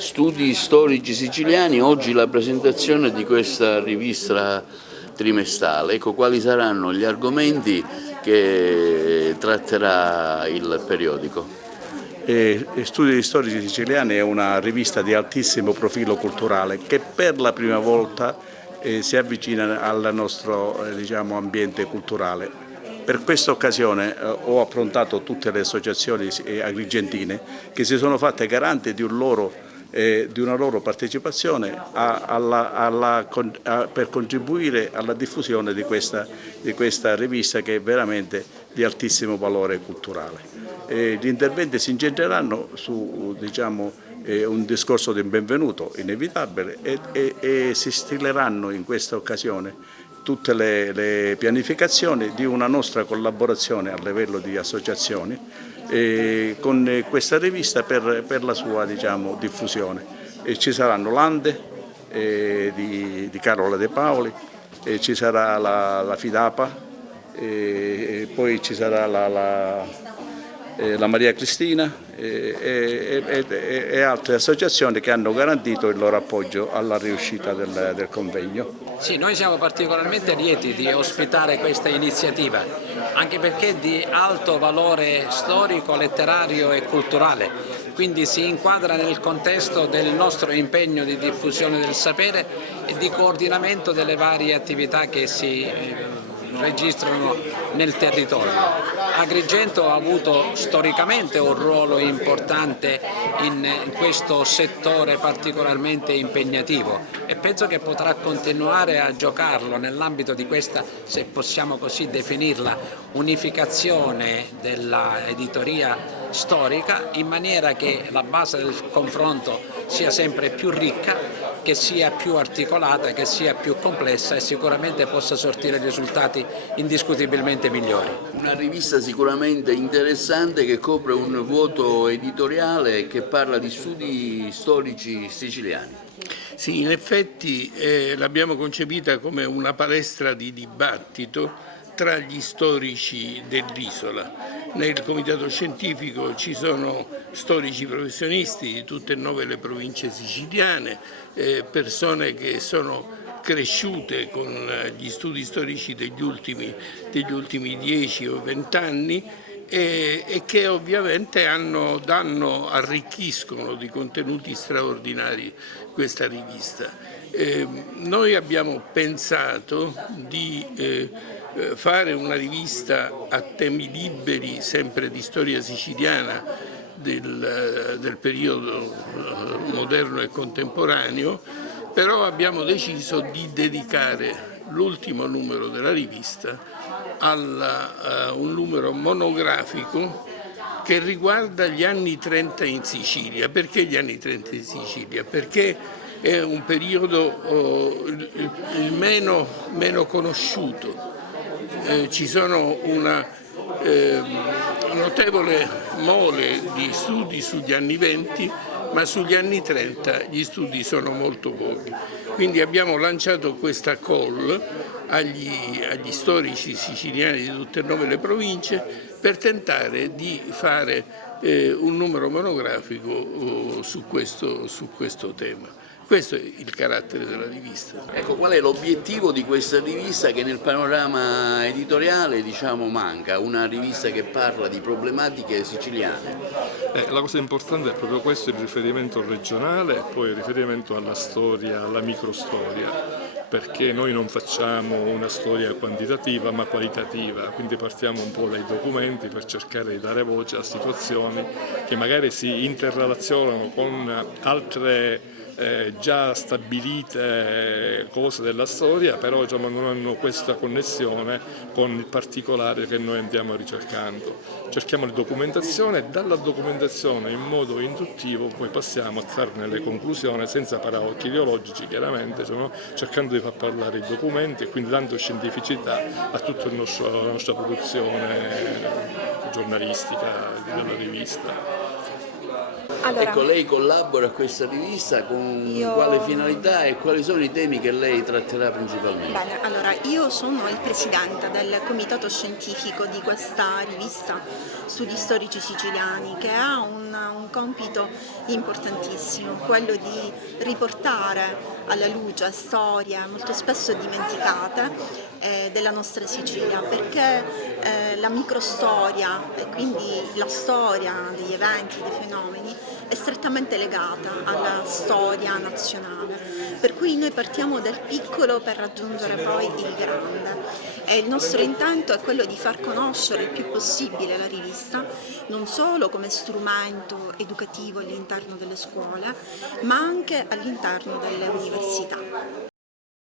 Studi storici siciliani, oggi la presentazione di questa rivista trimestrale. Ecco, quali saranno gli argomenti che tratterà il periodico? Studi storici siciliani è una rivista di altissimo profilo culturale che per la prima volta si avvicina al nostro ambiente culturale. Per questa occasione ho affrontato tutte le associazioni agrigentine che si sono fatte garanti di una loro partecipazione per contribuire alla diffusione di questa rivista, che è veramente di altissimo valore culturale. Gli interventi si incentreranno su un discorso di benvenuto inevitabile e si stileranno in questa occasione tutte le pianificazioni di una nostra collaborazione a livello di associazioni con questa rivista per la sua diffusione. Ci saranno Lande di Carola De Paoli, ci sarà la Fidapa, poi ci sarà la Maria Cristina e altre associazioni che hanno garantito il loro appoggio alla riuscita del convegno. Sì, noi siamo particolarmente lieti di ospitare questa iniziativa, anche perché è di alto valore storico, letterario e culturale, quindi si inquadra nel contesto del nostro impegno di diffusione del sapere e di coordinamento delle varie attività che si registrano nel territorio. Agrigento ha avuto storicamente un ruolo importante in questo settore particolarmente impegnativo e penso che potrà continuare a giocarlo nell'ambito di questa, se possiamo così definirla, unificazione dell'editoria storica, in maniera che la base del confronto sia sempre più ricca, che sia più articolata, che sia più complessa e sicuramente possa sortire risultati indiscutibilmente migliori. Una rivista sicuramente interessante che copre un vuoto editoriale e che parla di studi storici siciliani. Sì, in effetti l'abbiamo concepita come una palestra di dibattito tra gli storici dell'isola. Nel comitato scientifico ci sono storici professionisti di tutte e 9 le province siciliane, persone che sono cresciute con gli studi storici degli ultimi 10 o 20 anni e che ovviamente arricchiscono di contenuti straordinari questa rivista. Noi abbiamo pensato di fare una rivista a temi liberi, sempre di storia siciliana del periodo moderno e contemporaneo, però abbiamo deciso di dedicare l'ultimo numero della rivista a un numero monografico che riguarda gli anni 30 in Sicilia. Perché gli anni 30 in Sicilia? Perché è un periodo il meno conosciuto. Ci sono una notevole mole di studi sugli anni 20, ma sugli anni 30 gli studi sono molto pochi. Quindi abbiamo lanciato questa call agli storici siciliani di tutte e 9 le province per tentare di fare un numero monografico su questo tema. Questo è il carattere della rivista. Ecco, qual è l'obiettivo di questa rivista che nel panorama editoriale manca? Una rivista che parla di problematiche siciliane. La cosa importante è proprio questo, il riferimento regionale e poi il riferimento alla storia, alla microstoria, perché noi non facciamo una storia quantitativa ma qualitativa, quindi partiamo un po' dai documenti per cercare di dare voce a situazioni che magari si interrelazionano con altre già stabilite cose della storia, però non hanno questa connessione con il particolare che noi andiamo ricercando. Cerchiamo la documentazione e dalla documentazione in modo induttivo poi passiamo a trarne le conclusioni senza paraocchi ideologici, chiaramente, cercando di far parlare i documenti e quindi dando scientificità a tutta la nostra produzione giornalistica della rivista. Allora, ecco, lei collabora a questa rivista con quale finalità e quali sono i temi che lei tratterà principalmente? bene, allora, io sono il presidente del comitato scientifico di questa rivista Studi Storici Siciliani, che ha un compito importantissimo, quello di riportare alla luce storie molto spesso dimenticate della nostra Sicilia, perché la microstoria e quindi la storia degli eventi, dei fenomeni è strettamente legata alla storia nazionale, per cui noi partiamo dal piccolo per raggiungere poi il grande e il nostro intento è quello di far conoscere il più possibile la rivista, non solo come strumento educativo all'interno delle scuole, ma anche all'interno delle università.